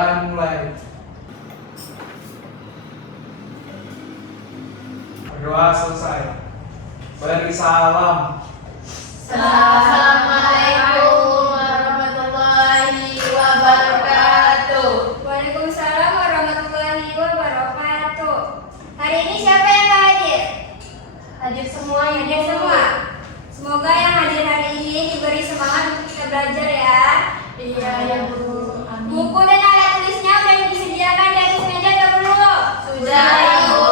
Perlahan mulai. Berdoa selesai. Beri salam. Assalamualaikum warahmatullahi wabarakatuh. Waalaikumsalam warahmatullahi wabarakatuh. Hari ini siapa yang gak hadir? Hadir semua, Hadir semua. Semoga yang hadir hari ini diberi semangat untuk kita belajar ya. Iya ya Bu. Buku dan alat tulisnya udah disediakan di atas meja atau belum? Sudah ya Bu.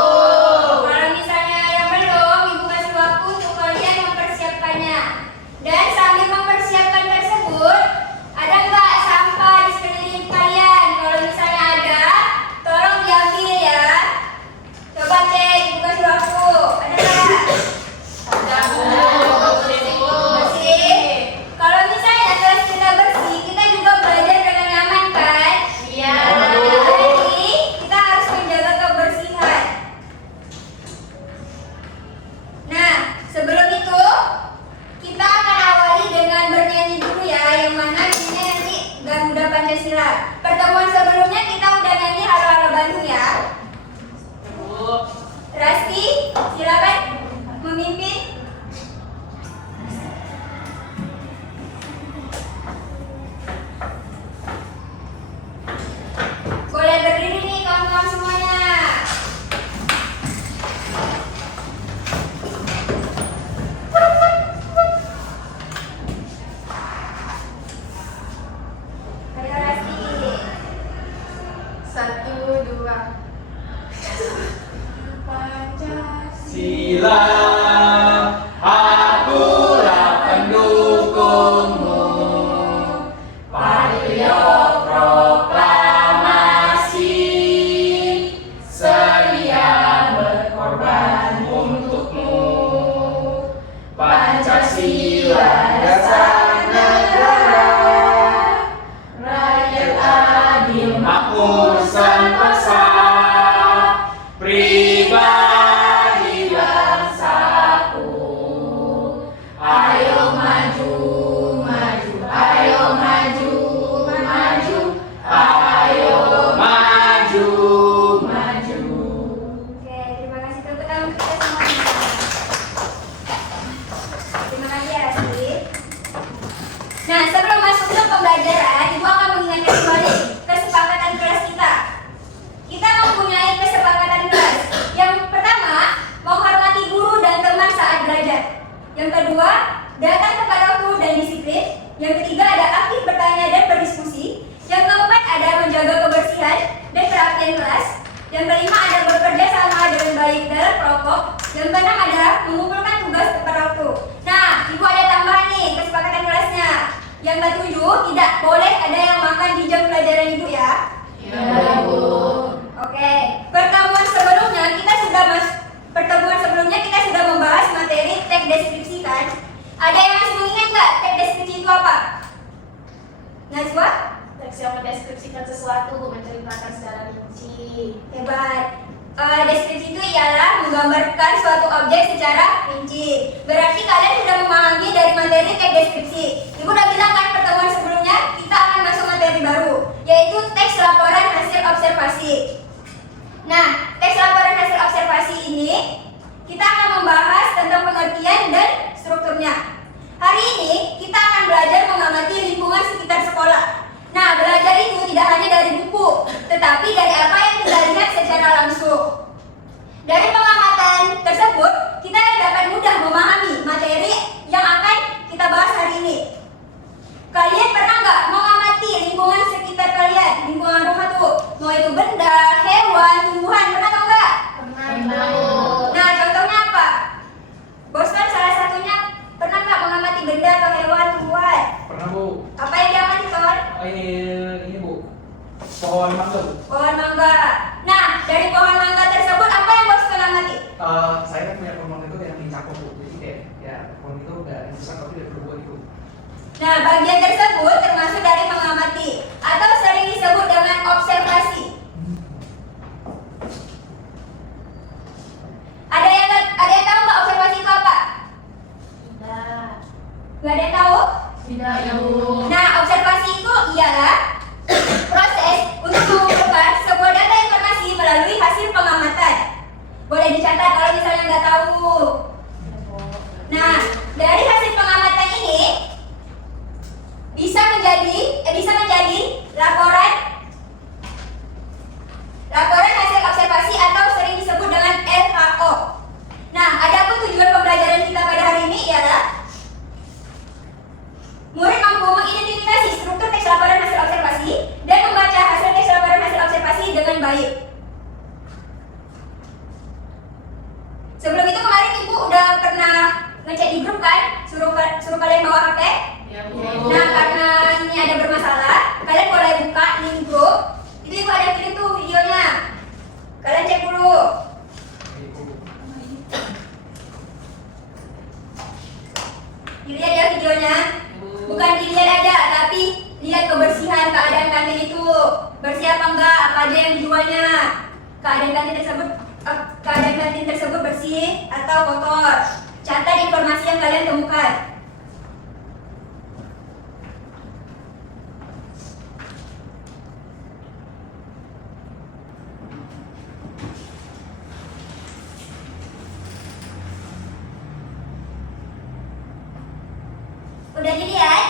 Kalau misalnya yang belum, Ibu kasih waktu untuk kalian mempersiapkannya. Dan sambil mempersiapkan tersebut, ada nggak sampah di sekeliling kalian? Kalau misalnya ada, tolong diambil ya. Coba cek, Ibu kasih waktu. Ada nggak? Ada Bu. Bersih. Kalau misalnya kelas kita bersih, kita juga belajar dengan nyaman kan? Iya. Jadi kita harus menjaga kebersihan. Nah, sebelum itu kita akan awali dengan bernyanyi dulu ya, yang mana ini nanti Garuda Pancasila. Pertemuan sebelumnya kita udah nyanyi Halo Halo Bandung ya. Bu. Rasti, silakan memimpin. Boleh berdiri nih kawan-kawan semuanya. Ayo Rasti. 1, 2. Sila, akulah pendukungmu. Patriot proklamasi, sedia berkorban untukmu. Pancasila dasar negara, rakyat adil makmur sentosa, pribadi bangsaku. Ayo maju, maju, ayo maju, maju, ayo maju, maju. Oke, terima kasih tepuk tangan untuk kita semuanya. Terima kasih ya Rasti. Nah, sebelum masuk ke pembelajaran, Ibu akan mengingatkan kembali kesepakatan kelas kita. Kita mempunyai kesepakatan kelas. Yang pertama, menghormati guru dan teman saat belajar. Yang kedua, datang tepat waktu dan disiplin. Yang ketiga, ada aktif bertanya dan berdiskusi. Yang keempat, ada menjaga kebersihan dan kerapian kelas. Yang kelima, ada bekerja sama dengan baik dalam kelompok. Yang keenam, ada mengumpulkan tugas tepat waktu. Nah, Ibu ada tambahan nih kesepakatan kelasnya. Yang ketujuh, tidak boleh ada yang makan di jam pelajaran Ibu ya. Iya Bu. Oke, pertemuan sebelumnya kita sudah membahas materi teks deskripsi kan? Ada yang masih mengingat nggak teks deskripsi itu apa? Najwa? Teks yang mendeskripsikan sesuatu, Bu, menceritakan secara rinci. Hebat. Deskripsi itu ialah menggambarkan suatu objek secara rinci. Berarti kalian sudah memahami dari materi teks deskripsi. Ibu udah bilang kan pertemuan sebelumnya kita akan masuk materi baru, yaitu teks laporan hasil observasi. Nah, teks laporan hasil observasi ini kita akan membahas tentang pengertian dan strukturnya. Hari ini kita akan belajar mengamati lingkungan sekitar sekolah. Nah, belajar itu tidak hanya dari buku, tetapi dari apa yang kita lihat secara langsung. Dari pengamatan tersebut, kita dapat mudah memahami materi yang akan kita bahas hari ini. Kalian pernah nggak mengamati lingkungan sekitar kalian? Lingkungan rumah tuh, mau itu benda, hewan, tumbuhan, pernah atau enggak? Pernah Bu. Nah, contohnya apa? Bos kan salah satunya pernah nggak mengamati benda atau hewan, tumbuhan? Pernah Bu? Apa yang diamati Ton? Ini Bu, pohon mangga Bu. Pohon mangga. Nah, dari pohon mangga tersebut apa yang bos Ton amati? Saya kan punya pohon mangga itu yang dicakok Bu, jadi kayak ya pohon itu udah besar tapi udah berbuah itu. Nah, bagian tersebut termasuk dari mengamati atau sering disebut dengan observasi. Ada yang tahu nggak observasi itu apa? Tidak. Nggak ada yang tahu? Tidak ya Bu. Nah, observasi itu ialah proses untuk yang baik. Sebelum itu kemarin Ibu udah pernah ngecek di grup kan? Suruh kalian bawa HP? Ya, Nah, karena ini ada bermasalah, kalian boleh buka link grup. Itu Ibu ada kirim tuh videonya. Kalian cek dulu. Dilihat ya videonya. Bukan dilihat aja, tapi lihat kebersihan keadaan kantin itu. Bersih apa enggak, apa aja yang dijualnya. Keadaan kantin tersebut bersih atau kotor. Catat informasi yang kalian temukan. Udah dilihat?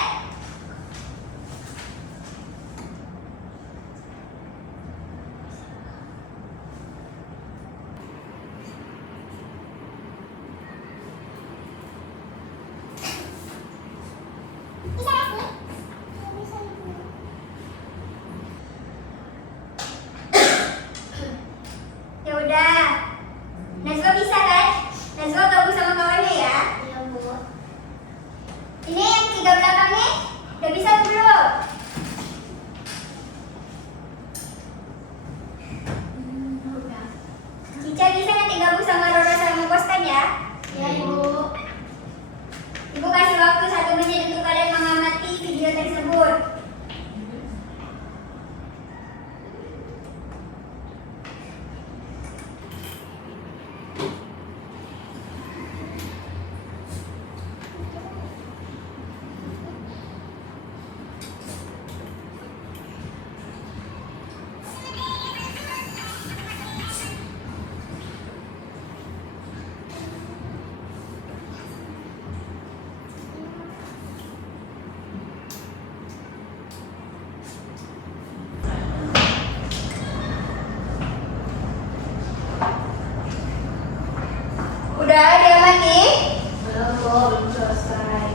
Ya udah. Nazwa bisa kan? Nazwa gabung sama kawannya ya. Iya, Bu. Ini yang 3 belakang nih, udah bisa belum? Cica bisa nanti gabung sama Rora sama Bostan ya? Iya, Bu. Ibu kasih waktu 1 menit untuk kalian mengamati video tersebut. Udah diamati? Belum, Bu. Belum selesai.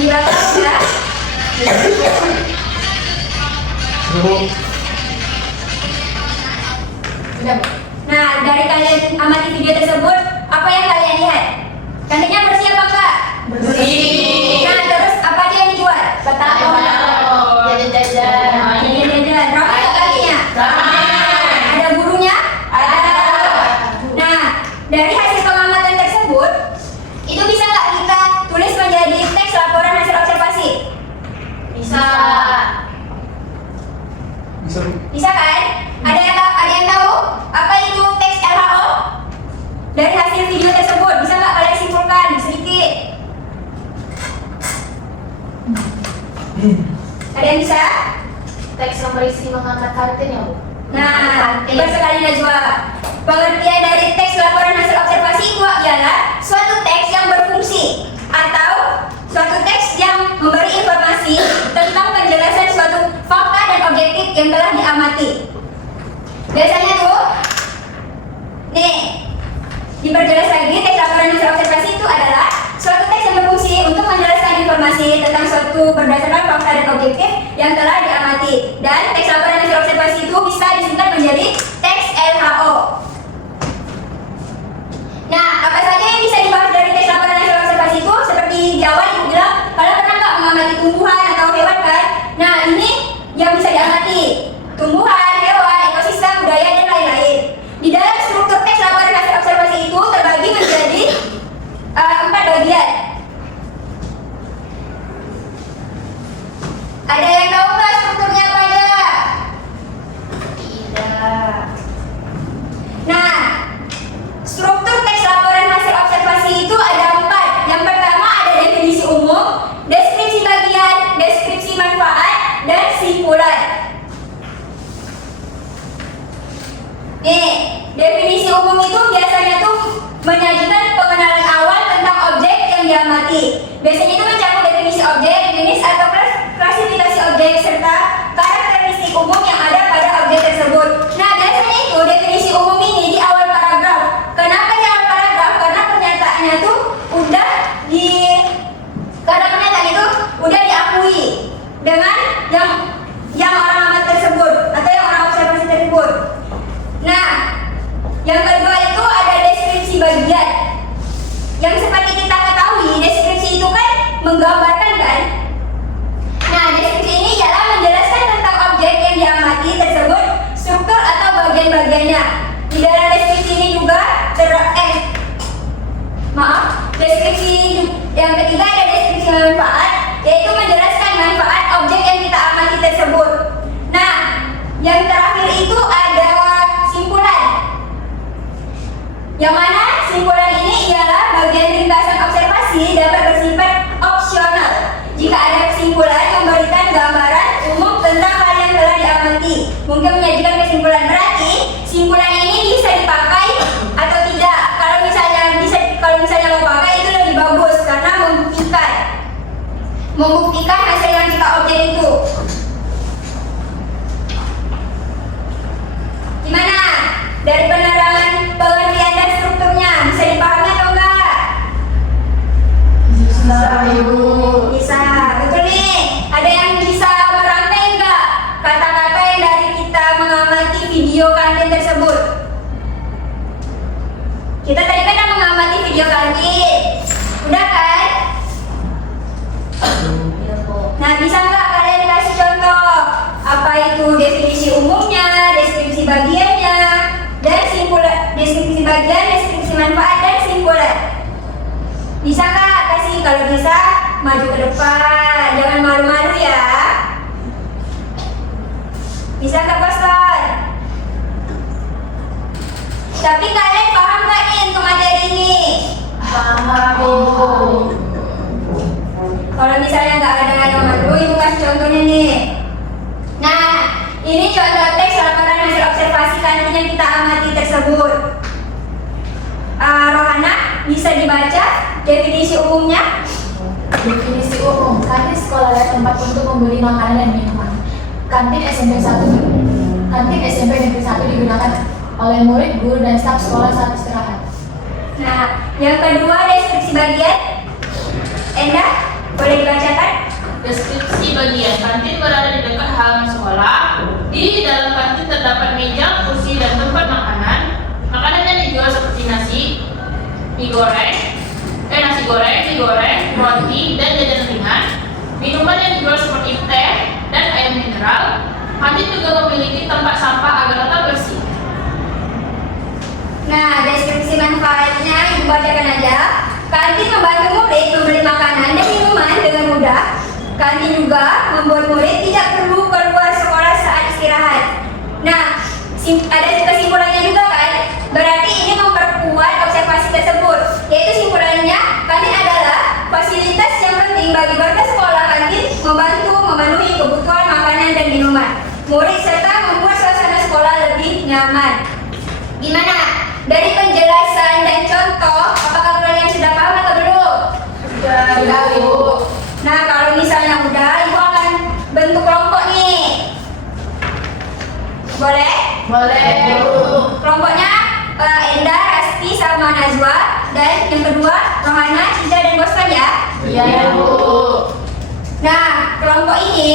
Di belakang ya? Udah, Bu. Nah, dari kalian amati video tersebut, apa yang kalian lihat? Kantinnya bersih apa enggak? Bersih. Nah, terus apa aja yang dijual? Batako. Jajan-jajan. Jajan-jajan. Ramai nggak kantinnya? Ramai. Ada gurunya? Ada. Nah, dari hasil pengamatan tersebut, itu bisa nggak kita tulis menjadi teks laporan hasil observasi? Bisa. Bisa Bu. Bisa kan? Ada yang tahu apa itu teks LHO? Dari hasil video tersebut, bisa nggak kalian simpulkan sedikit? Ada yang bisa? Teks yang berisi mengangkat kantin ya, Bu. Nah, hebat sekali Najwa. Pengertian dari teks laporan hasil observasi itu adalah suatu teks yang berfungsi atau suatu teks yang memberi informasi tentang penjelasan suatu fakta dan objektif yang telah diamati. Biasanya tuh, nih, diperjelas lagi teks laporan hasil observasi itu adalah suatu teks yang berfungsi untuk menjelaskan informasi tentang suatu berdasarkan fakta dan objektif yang telah diamati. Dan teks laporan hasil observasi itu bisa disingkat menjadi teks LHO. Nah, apa saja yang bisa dibahas dari teks laporan hasil observasi itu? Seperti di awal Ibu bilang, kalian pernah nggak mengamati tumbuhan atau hewan kan? Nah, ini yang bisa diamati. Tumbuhan, hewan, ekosistem, budaya, dan lain-lain. Di dalam struktur teks laporan hasil observasi itu terbagi menjadi amati. Biasanya itu mencakup definisi objek, jenis atau klasifikasi objek, serta karakteristik umum yang ada pada objek tersebut. Nah, biasanya itu definisi umum ini di awal paragraf. Kenapa di awal paragraf? Karena pernyataannya tuh udah diakui dengan yang orang amat tersebut atau yang orang observasi tersebut. Nah, yang kedua itu ada deskripsi bagian. Yang seperti kita ketahui, deskripsi itu kan menggambarkan kan? Nah, deskripsi ini ialah menjelaskan tentang objek yang diamati tersebut, struktur atau bagian-bagiannya. Di dalam deskripsi ini juga deskripsi yang ketiga ada deskripsi manfaat, yaitu menjelaskan manfaat objek yang kita amati tersebut. Nah, yang terakhir itu ada simpulan. Yang mana simpulan ini ialah bagian ringkasan observasi dapat bersifat opsional. Jika ada kesimpulan memberikan gambaran umum tentang hal yang telah diamati, mungkin menyajikan kesimpulan. Berarti simpulan ini bisa dipakai atau tidak. Kalau misalnya mau pakai itu lebih bagus karena membuktikan hasil yang kita objek itu. Gimana? Dari penerangan pengertian dan strukturnya bisa dipahami atau enggak? Bisa, Ibu. Bisa, betul nih. Ada yang bisa merangkai enggak kata-kata yang dari kita mengamati video kantin tersebut? Kita tadi kan mengamati video kantin, udah kan? Nah, bisa nggak kalian kasih contoh apa itu definisi umumnya, deskripsi bagiannya, dan simpulan, deskripsi bagian, deskripsi manfaat, dan simpulan? Bisa nggak kasih? Kalau bisa, maju ke depan, jangan malu-malu ya. Bisa nggak, Pastor? Tapi kalian paham nggak nih untuk materi ini? Paham, Bu. Kalau misalnya nggak ada yang malu, Ibu kasih contohnya nih. Nah, ini contoh teks laporan hasil observasi kantin yang kita amati tersebut. Rohana, bisa dibaca definisi umumnya? Definisi umum, kantin sekolah adalah tempat untuk membeli makanan dan minuman. Kantin SMP Negeri 1 digunakan oleh murid, guru, dan staf sekolah saat istirahat. Nah, yang kedua deskripsi bagian. Endah, boleh dibacakan? Deskripsi bagian kantin berada di dekat halaman sekolah. Di dalam kantin terdapat meja, kursi, dan tempat makanan. Makanan yang dijual seperti nasi goreng, mie goreng, roti, dan jajanan ringan. Minuman yang dijual seperti teh dan air mineral. Kantin juga memiliki tempat sampah agar tetap bersih. Nah, deskripsi manfaatnya Ibu bacakan aja. Kantin membantu murid membeli makanan dan minuman dengan mudah. Kantin juga membuat murid tidak perlu keluar sekolah saat istirahat. Nah, ada kesimpulannya juga kan? Berarti ini memperkuat observasi tersebut. Yaitu simpulannya, kantin adalah fasilitas yang penting bagi warga sekolah. Kantin membantu memenuhi kebutuhan makanan dan minuman murid serta membuat suasana sekolah lebih nyaman. Gimana? Dari penjelasan dan contoh, apakah kalian sudah paham atau belum? Sudah, Ibu. Nah, kalau misalnya udah, Ibu akan bentuk kelompok nih. Boleh? Boleh, Bu. Kelompoknya Endah, Rasti, sama Najwa. Dan yang kedua, Rohana, Cica, dan Boston ya? Iya, Bu. Nah, kelompok ini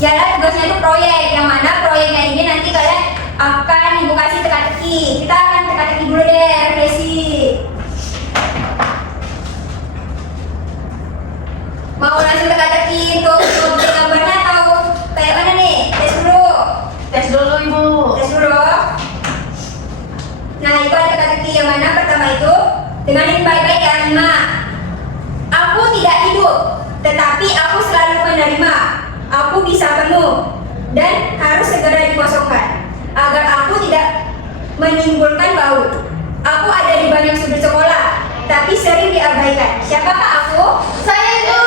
ialah tugasnya itu proyek. Yang mana proyeknya ini nanti kalian akan Ibu kasih teka-teki. Kita akan teka-teki dulu deh, refleksi. Mau langsung teka-teki untuk gambarnya atau kayak mana nih? Tes dulu. Tes dulu, Ibu. Tes dulu. Nah, itu ada teka-teki yang mana pertama itu dengarin baik-baik ya. 5. Aku tidak hidup, tetapi aku selalu menerima. Aku bisa penuh dan harus segera dikosongkan agar aku tidak menimbulkan bau. Aku ada di banyak sudut sekolah, tapi sering diabaikan. Siapakah aku? Saya itu.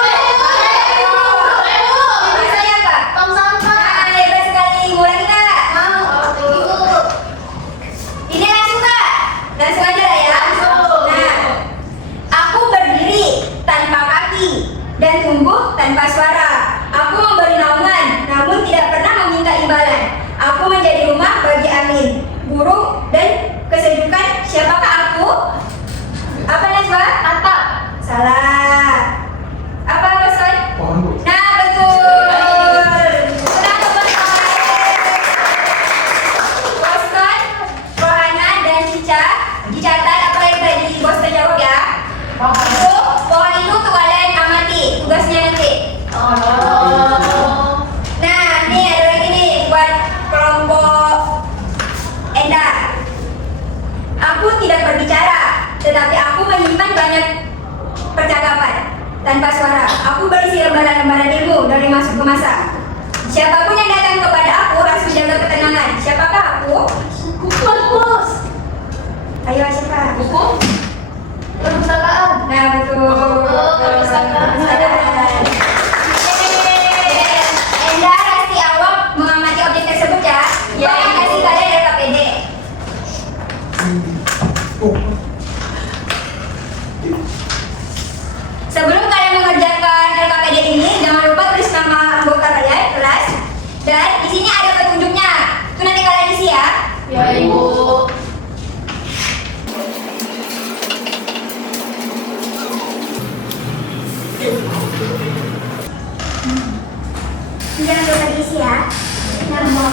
Saya apa? Tong sampah. Nah, hebat sekali. Mulai Kak. Mau, Ibu. Ini langsung Kak. Langsung aja lah ya. Langsung. Nah, aku tanpa suara. Aku memberi naungan, namun tidak pernah meminta imbalan. Aku menjadi rumah bagi angin, burung, dan kesejukan. Siapakah aku? Apa Najwa? Atap. Salah. Apa Boston? Pohon, Bu. Nah, betul. Sudah teman-teman. Boston, Rohana, dan Cica dicatat apa yang tadi Boston jawab ya. Pohon itu untuk kalian amati. Tugasnya nanti. Oh. Nah, nih ada lagi nih buat kelompok Enda. Aku tidak berbicara, tetapi aku menyimpan banyak percakapan tanpa suara. Aku berisi lembaran-lembaran ilmu dari masuk ke masa. Siapapun yang datang kepada aku harus menjaga ketenangan. Siapakah aku? Bos. Ayo siapa? Buku. Perpustakaan. Nah, betul. Perpustakaan. Yeay. Enda Rasti Awam mengamati objek tersebut ya. Yang kasih kalian LKPD. Oh, Sebelum kalian mengerjakan LKPD ini, jangan lupa tulis nama anggota kalian, kelas. Dan di sini ada petunjuknya. Itu nanti kalian isi ya. Ya, Ibu. Jangan lupa diisi ya. Nama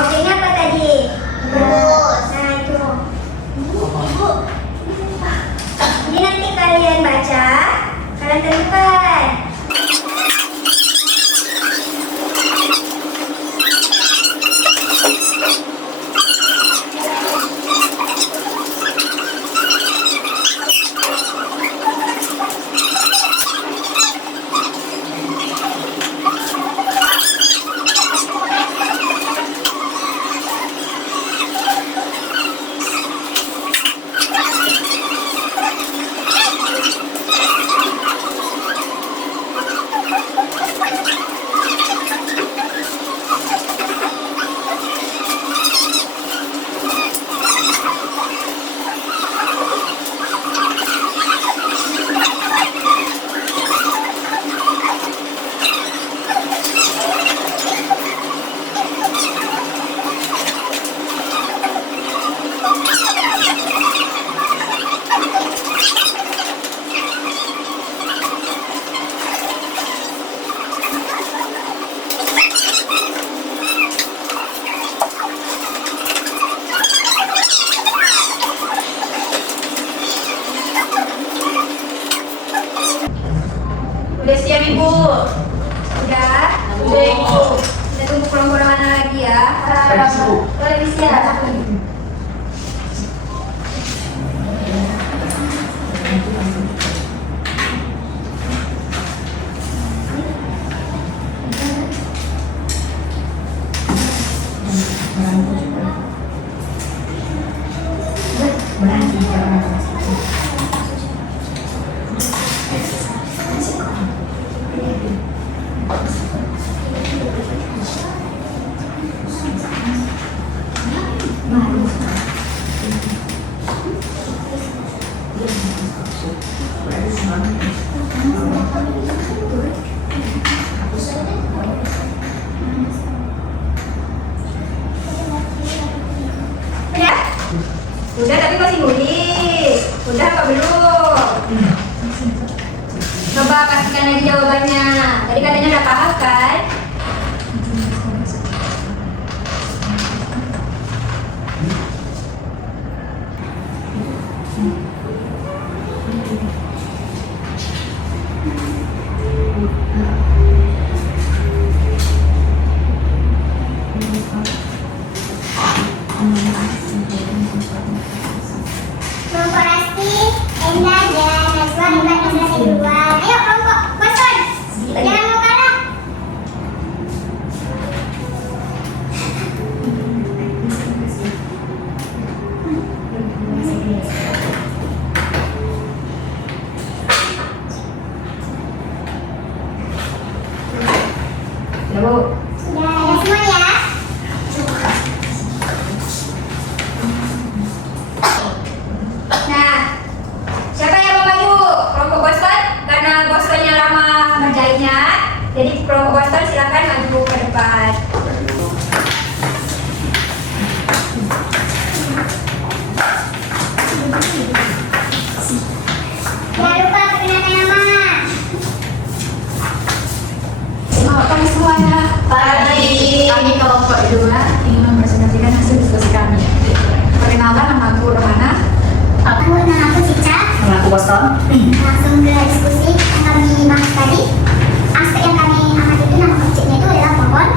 objeknya apa tadi? Bus. Nah itu. Ibu. Ini nanti kalian baca, kalian tentukan. Udah siap Ibu? Udah? Udah, Ibu. Kita tunggu kelompok mana lagi ya. Revisi, Bu. Revisi ya. Udah? Udah tapi masih nulis. Udah apa belum? Coba pastikan lagi jawabannya. Tadi katanya udah paham kan? Kelompok Rasti, Enda, dan Najwa hebat presentasi duluan. Ayo kelompok Boston, jangan mau kalah. Ya Bu. Sudah ada semua ya? Nah, siapa yang mau maju? Kelompok Boston? Karena Bostonnya lama ngerjain Jangan lupa perkenalkan nama. Selamat pagi semuanya. Kami kelompok 2 ingin mempresentasikan hasil diskusi kami. Perkenalkan, nama aku Rohana. Nama aku Cica. Nama aku Boston. Langsung ke diskusi yang kami bahas tadi. Aspek yang kami amati itu nama objeknya itu adalah pohon.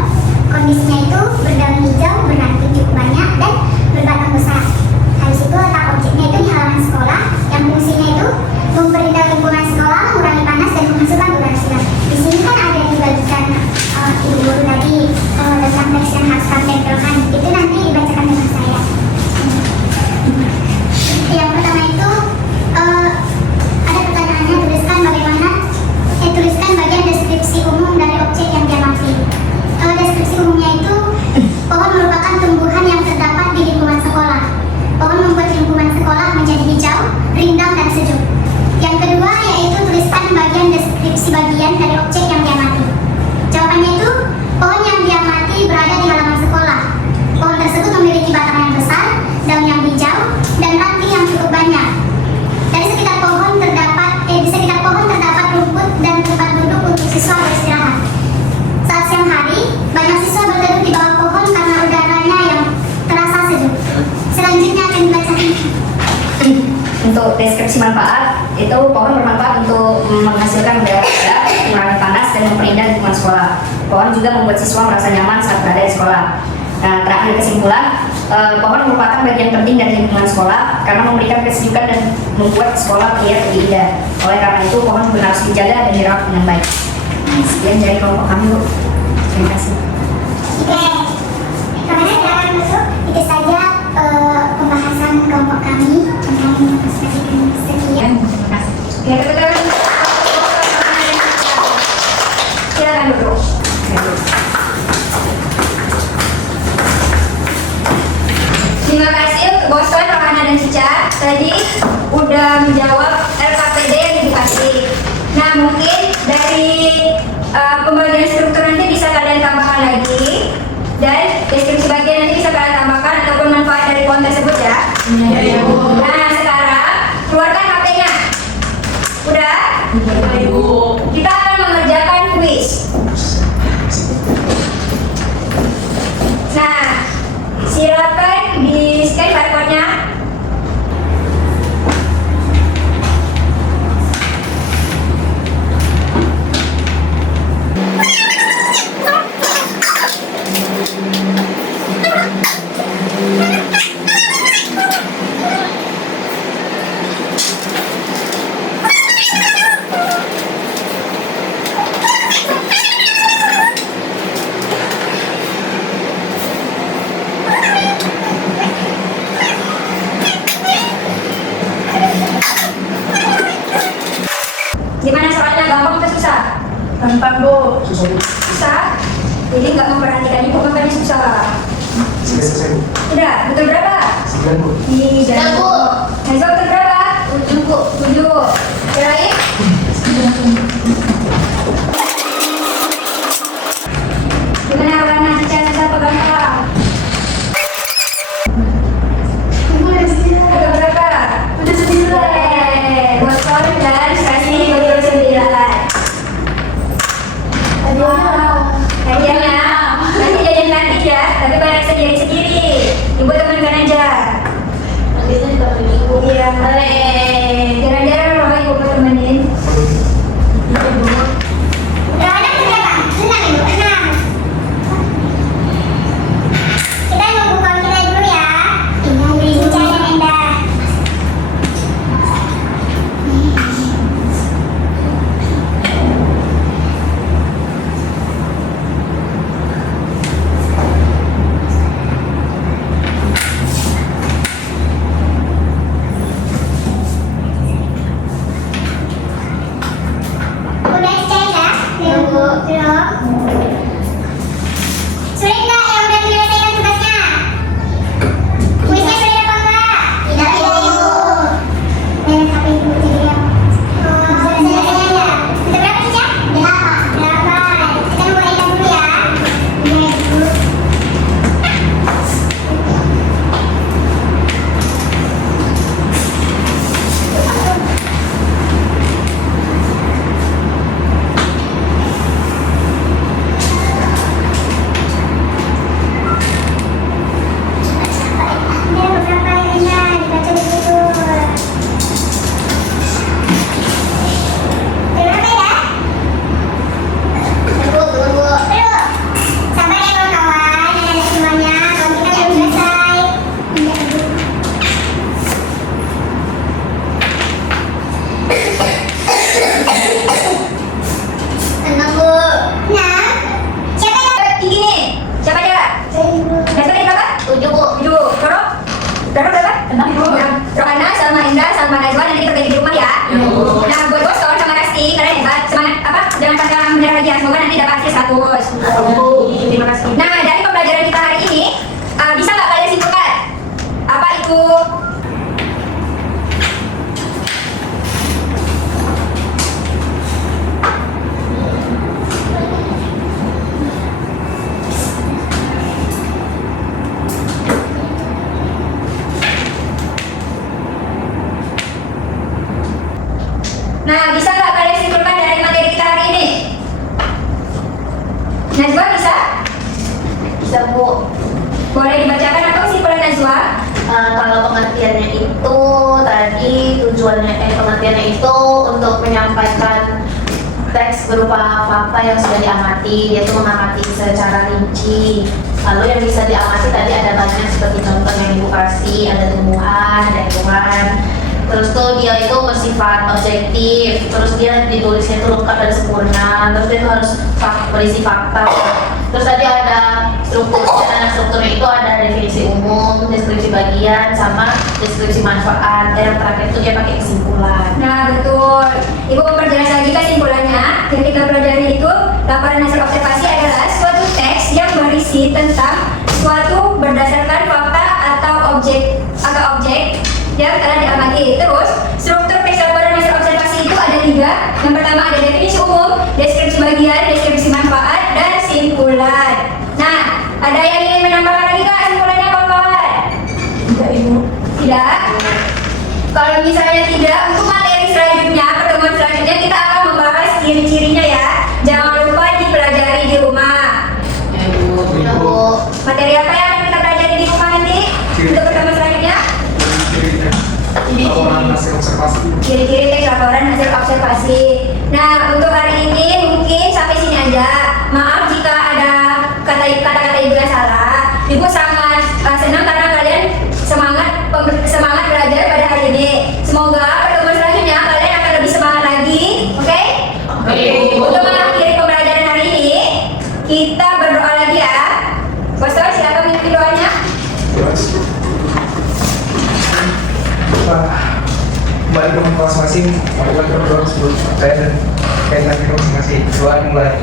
Kondisinya itu berdaun hijau, berranting cukup banyak dan berbatang besar. Habis itu letak objeknya itu di halaman sekolah yang fungsinya itu memperindah lingkungan sekolah, mengurangi panas dan menghasilkan udara segar. Di sini kan ada dibagikan ibu guru tadi tentang teks yang harus kami tempelkan. Itu nanti dibacakan dengan saya. Yang pertama itu ada pertanyaannya, tuliskan bagian deskripsi umum dari objek yang diamati. Deskripsi umumnya itu pohon merupakan tumbuhan yang terdapat di lingkungan sekolah. Pohon membuat lingkungan sekolah menjadi hijau, rindang dan sejuk. Yang kedua yaitu tuliskan bagian deskripsi bagian dari objek yang diamati. Jawabannya itu pohon yang diamati berada di halaman sekolah. Pohon tersebut memiliki batang yang besar, daun yang hijau, dan ranting yang cukup banyak. Di sekitar pohon terdapat rumput dan tempat duduk untuk siswa beristirahat. Saat siang hari, banyak siswa berduduk di bawah pohon karena udaranya yang terasa sejuk. Selanjutnya akan dibacakan. Untuk deskripsi manfaat, itu pohon bermanfaat untuk menghasilkan udara segar, mengurangi panas dan memperindah lingkungan sekolah. Pohon juga membuat siswa merasa nyaman saat berada di sekolah. Nah, terakhir kesimpulan, pohon merupakan bagian penting dari lingkungan sekolah karena memberikan kesejukan dan membuat sekolah terlihat lebih indah. Oleh karena itu, pohon benar harus dijaga dan dirawat dengan baik. Sekian dari kelompok kami, Bu. Terima kasih. Oke, karena kita akan masuk, itu saja pembahasan kelompok kami tentang presentasi sekian. Terima kasih. Ya, teman-teman. Silakan duduk. Terima kasih untuk Boston, Rohana dan Cica tadi udah menjawab LKPD yang dikasih. Nah, mungkin dari pembagian struktur nanti bisa kalian tambahkan lagi, dan deskripsi bagian nanti bisa kalian tambahkan ataupun manfaat dari pohon tersebut ya. Nah, sekarang keluarkan HP-nya. Udah? Kita akan mengerjakan kuis. Nah, silakan di-scan barcode-nya. Gimana soalnya, gampang atau susah? Gampang, Bu. Susah, Bu. Susah? Jadi nggak memperhatikan ibu, makanya susah. Sudah selesai, Bu. Udah, betul berapa? 9, Bu. Iya, Bu. Hazel betul berapa? 7, Bu. 7. Yang lain? Gimana Rohana, Cica, susah apa gampang? Betul berapa? Udah 9. Buat sekolah dan kasih betul 9. Hadiahnya nanti jajan nanti ya, tapi bayar sendiri-sendiri. Ibu temankan aja. Nanti saya juga minggu. Iya, boleh. Jarang-jarang loh ibu temenin. Rohana berapa? 6, Ibu. 6. Kita nunggu kawan kita dulu ya. Cica dan Enda. Udah cek ya? Belum. Sulit nggak yang udah menyelesaikan tugasnya? Kuisnya sulit apa enggak? Tidak, Ibu. Dan HP Ibu jadi yang selesai ya? Kita berapa sih, Cak? 8. Kita nunggu Enda dulu ya. Iya, Ibu. Nah, bisa nggak kalian simpulkan dari materi kita hari ini? Najwa bisa? Bisa Bu. Boleh dibacakan apa kesimpulan Najwa? Kalau pengertiannya itu tadi pengertiannya itu untuk menyampaikan teks berupa fakta yang sudah diamati, yaitu mengamati secara rinci. Lalu yang bisa diamati tadi ada banyak seperti contoh yang Ibu kasih, ada tumbuhan, ada hewan. Terus tuh dia itu bersifat objektif, terus dia ditulisnya itu lengkap dan sempurna, terus dia itu harus berisi fakta. Terus tadi ada strukturnya itu ada definisi umum, deskripsi bagian, sama deskripsi manfaat. Dan yang terakhir itu dia pakai kesimpulan. Nah, betul. Ibu memperjelas lagi kesimpulannya. Yang kita pelajari itu laporan hasil observasi adalah suatu teks yang berisi tentang suatu berdasarkan fakta atau objek yang telah diamati. Terus, struktur teks laporan hasil observasi itu ada 3. Yang pertama ada definisi umum, deskripsi bagian, deskripsi manfaat, dan simpulan. Nah, ada yang ingin menambahkan lagi Kak simpulannya kawan-kawan? Tidak Ibu. Tidak? Kalau misalnya tidak, untuk materi selanjutnya, pertemuan selanjutnya kita akan membahas ciri-cirinya ya. Jangan lupa dipelajari di rumah. Ya Bu. Ya Bu. Materi apa yang akan kita pelajari di rumah nanti? Untuk pertemuan selanjutnya? Laporan hasil observasi. Ciri-ciri teks laporan hasil observasi. Nah, untuk hari ini mungkin sampai sini aja. Maaf jika ada kata-kata Ibu yang salah. Ibu sangat senang karena kalian semangat belajar pada hari ini. Semoga pertemuan selanjutnya kalian akan lebih semangat lagi. Oke? Oke, Bu. Untuk mengakhiri pembelajaran hari ini, kita berdoa lagi ya. Pastor, silakan memimpin doanya. Kembali ke masing-masing, lakukan berdoa sebelum saya dan kalian masing-masing. Doa dimulai.